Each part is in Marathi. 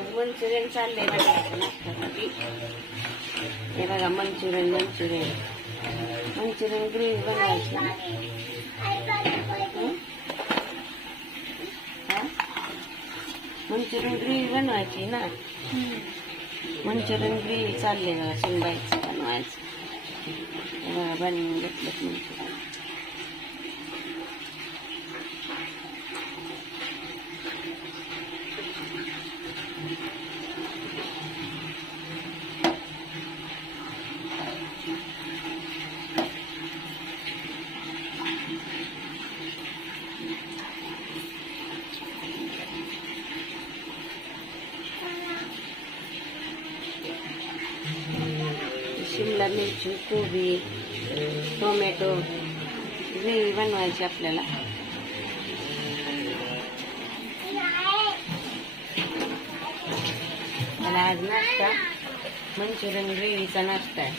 आज मंचुरियन चाललंय माझ्या नाश्त्यासाठी. हे बघा मंचुरियन ग्रेव्ही बनवायची. मंचुरियन ग्रेव्ही बनवायची ना. मंचुरियन ग्रेव्ही चालले बघा शिंबायचं बनवायचं. हे बघा बनवून घेतलं मंचुरियन. शिमला मिरची, कोबी, टोमॅटो ग्रेव्ही बनवायची आपल्याला. मला आज नाश्ता मंचुरियन ग्रेव्हीचा नाश्ता आहे.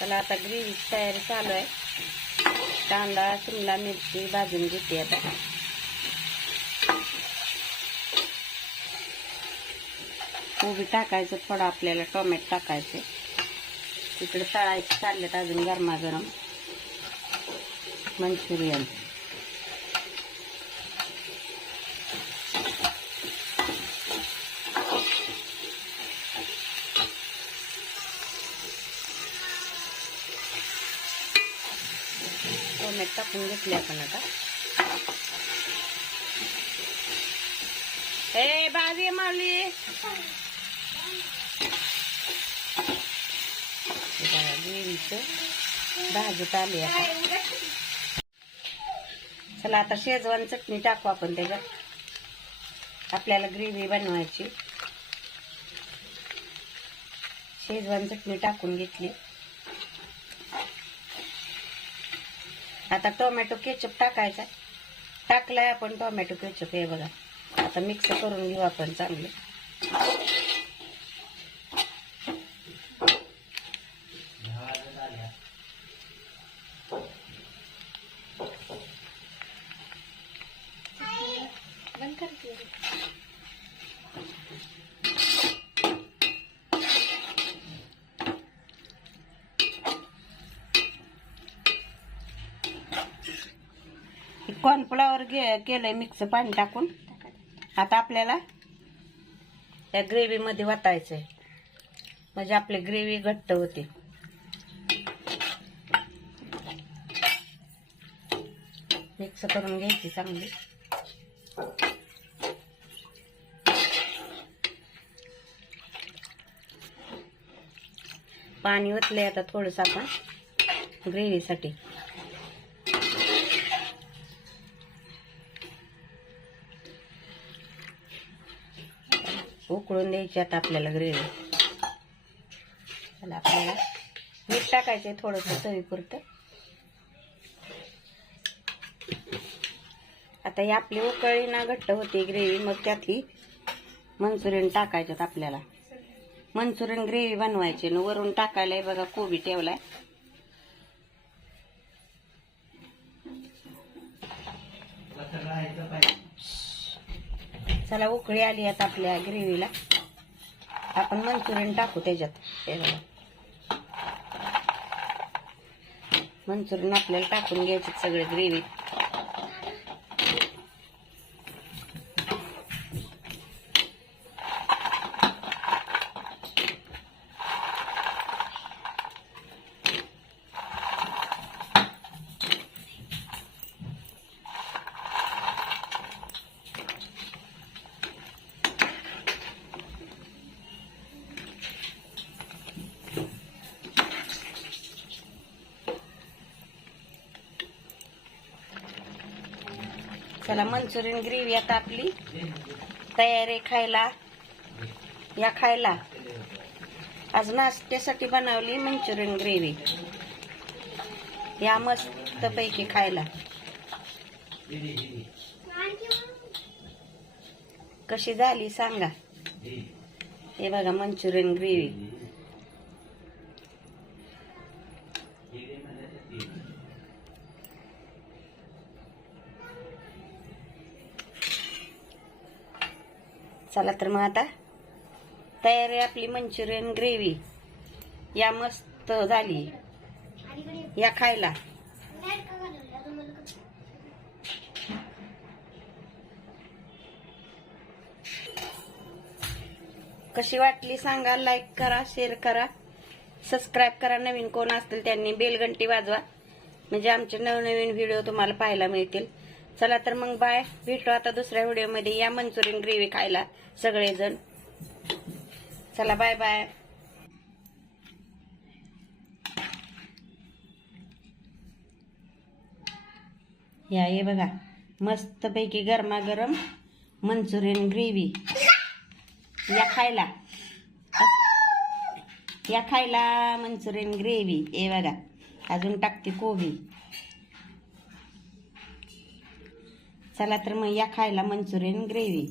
चला आता ग्रेव्हीची तयारी चालू आहे. कांदा, शिमला मिरची भाजून घेते आता. कोबी टाकायचं थोडं, आपल्याला टोमॅटो टाकायचे. तिकडे तळायचे चाललेत अजून गरमागरम मंचुरियन. टोमॅटो टाकून घेतले आपण आता. ए बाजी मावली, ग्रेव्हीचं भाजत आली आता. चला आता शेजवान चटणी टाकू आपण त्याच्यात. आपल्याला ग्रेव्ही बनवायची. शेजवान चटणी टाकून घेतली. आता टोमॅटो केचप टाकायचा. टाकलाय आपण टोमॅटो केचप. हे बघा आता मिक्स करून घेऊ आपण चांगले. कॉर्नफ्लॉवर केलंय मिक्स पाणी टाकून. आता आपल्याला त्या ग्रेव्ही मध्ये वाटायचंय म्हणजे आपली ग्रेव्ही घट्ट होते. मिक्स करून घ्यायची चांगली. पाणी ओतले आता थोडंसं आपण ग्रेव्हीसाठी. उकळून द्यायची आता आपल्याला ग्रेव्ही. त्याला आपल्याला मीठ टाकायचे थोडंसं चवीपुरतं. आता ही आपली उकळी ना घट्ट होती ग्रेव्ही. मग त्यात ही मंचुरियन टाकायच्यात आपल्याला. मंचुरियन ग्रेव्ही बनवायची. न वरून टाकायला बघा कोबी ठेवलाय. चला उकळी आली आता आपल्या ग्रेव्हीला. आपण मंचुरियन टाकू त्याच्यात. मंचुरियन आपल्याला टाकून घ्यायचे सगळे ग्रेव्ही. चला मंचुरियन ग्रेव्ही आता आपली तयार आहे खायला. या खायला आज नाश्त्यासाठी बनवली मंचुरियन ग्रेव्ही. या मस्त पैकी खायला. कशी झाली सांगा. हे बघा मंचुरियन ग्रेव्ही. चला तर मग आता तयार आहे आपली मंचुरियन ग्रेव्ही. या मस्त झाली, या खायला. कशी वाटली सांगा. लाईक करा, शेअर करा, सबस्क्राईब करा. नवीन कोण असतील त्यांनी बेल घंटी वाजवा, म्हणजे आमचे नवनवीन व्हिडिओ तुम्हाला पाहायला मिळतील. चला तर मग बाय, भेटू आता दुसऱ्या व्हिडिओमध्ये. या मंचुरियन ग्रेव्ही खायला सगळेजण. चला बाय बाय. या ये बघा मस्तपैकी गरमागरम मंचुरियन ग्रेव्ही. या खायला, या खायला मंचुरियन ग्रेव्ही. हे बघा अजून टाकते कोबी. चला तर मग या खायला मंचुरियन ग्रेव्ही.